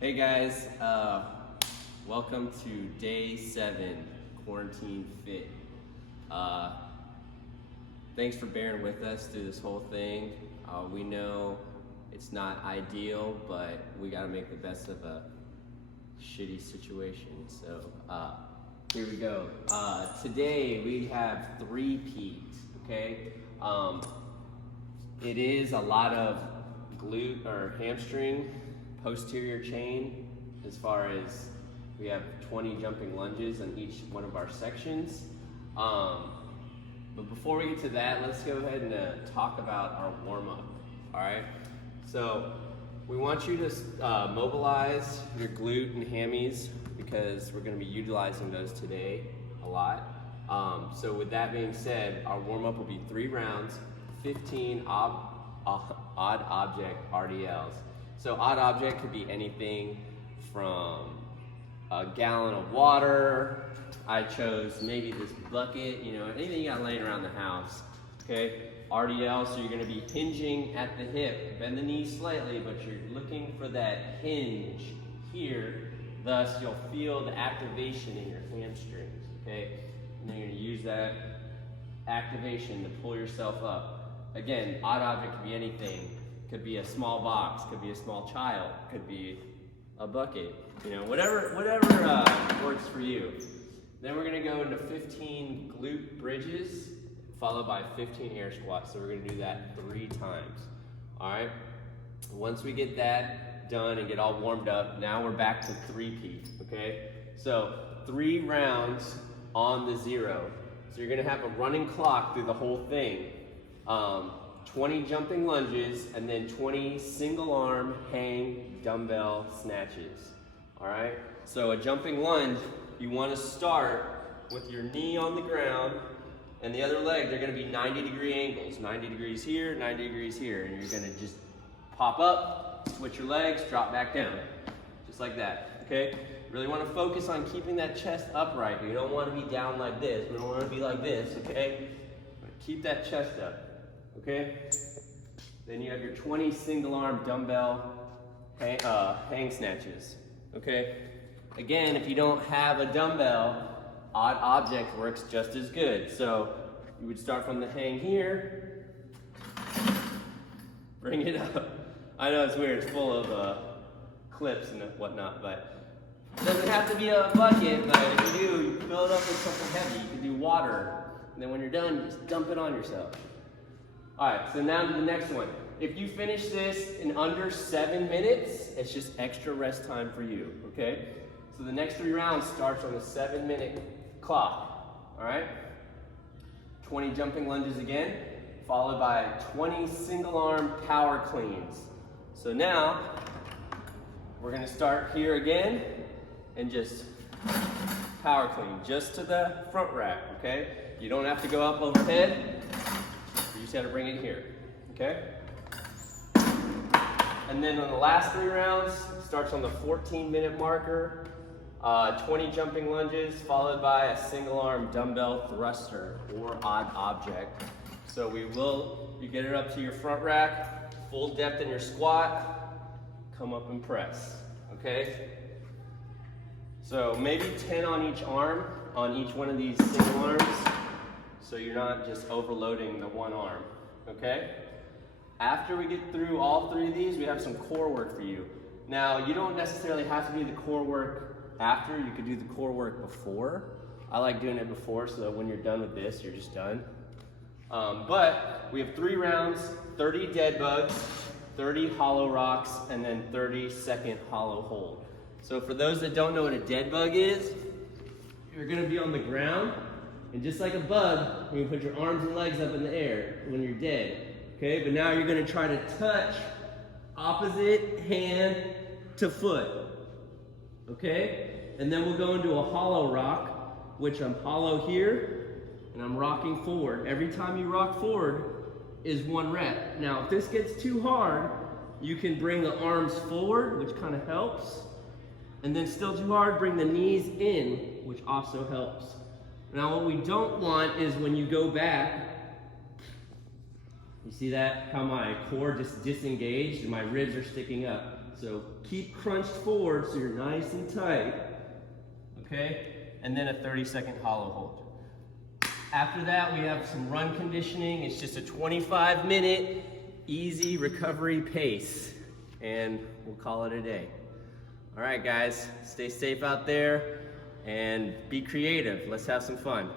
Hey guys, welcome to day 7, Quarantine Fit. Thanks for bearing with us through this whole thing. We know it's not ideal, but we gotta make the best of a shitty situation. So here we go. Today we have 3-peat, okay? It is a lot of glute or hamstring posterior chain, as far as we have 20 jumping lunges on each one of our sections. But before we get to that, let's go ahead and talk about our warm-up. All right, so we want you to mobilize your glute and hammies, because we're going to be utilizing those today a lot. So with that being said, our warm-up will be 3 rounds, 15 odd object RDLs. So odd object could be anything from a gallon of water. I chose maybe this bucket, anything you got laying around the house, okay? RDL, so you're gonna be hinging at the hip. Bend the knee slightly, but you're looking for that hinge here. Thus, you'll feel the activation in your hamstrings, okay? And then you're gonna use that activation to pull yourself up. Again, odd object could be anything. Could be a small box, could be a small child, could be a bucket, whatever works for you. Then we're gonna go into 15 glute bridges, followed by 15 air squats. So we're gonna do that 3 times, all right? Once we get that done and get all warmed up, now we're back to 3-peat, okay? So 3 rounds on the 0. So you're gonna have a running clock through the whole thing. 20 jumping lunges, and then 20 single arm hang dumbbell snatches, all right? So a jumping lunge, you wanna start with your knee on the ground, and the other leg, they're gonna be 90-degree angles. 90 degrees here, 90 degrees here, and you're gonna just pop up, switch your legs, drop back down, just like that, okay? Really wanna focus on keeping that chest upright. You don't wanna be down like this. We don't wanna be like this, okay? Keep that chest up. Okay, then you have your 20 single arm dumbbell hang snatches, okay? Again, if you don't have a dumbbell, odd object works just as good. So you would start from the hang here, bring it up. I know it's weird, it's full of clips and whatnot, but it doesn't have to be a bucket, but if you do, you fill it up with something heavy. You can do water, and then when you're done, you just dump it on yourself. All right, so now to the next one. If you finish this in under 7 minutes, it's just extra rest time for you, okay? So the next 3 rounds starts on the 7-minute clock, all right? 20 jumping lunges again, followed by 20 single arm power cleans. So now, we're gonna start here again and just power clean, just to the front rack, okay? You don't have to go up overhead. You just got to bring it here, okay? And then on the last 3 rounds, starts on the 14-minute marker, 20 jumping lunges, followed by a single arm dumbbell thruster or odd object. So you get it up to your front rack, full depth in your squat, come up and press, okay? So maybe 10 on each arm, on each one of these single arms, so you're not just overloading the one arm, okay? After we get through all 3 of these, we have some core work for you. Now, you don't necessarily have to do the core work after. You could do the core work before. I like doing it before, so that when you're done with this, you're just done. But we have 3 rounds, 30 dead bugs, 30 hollow rocks, and then 30-second hollow hold. So for those that don't know what a dead bug is, you're gonna be on the ground, and just like a bug, you put your arms and legs up in the air when you're dead, okay? But now you're gonna try to touch opposite hand to foot, okay? And then we'll go into a hollow rock, which I'm hollow here, and I'm rocking forward. Every time you rock forward is 1 rep. Now, if this gets too hard, you can bring the arms forward, which kind of helps, and then still too hard, bring the knees in, which also helps. Now what we don't want is when you go back, you see that? How my core just disengaged and my ribs are sticking up. So keep crunched forward so you're nice and tight. Okay, and then a 30-second hollow hold. After that, we have some run conditioning. It's just a 25-minute easy recovery pace, and we'll call it a day. All right, guys, stay safe out there and be creative. Let's have some fun.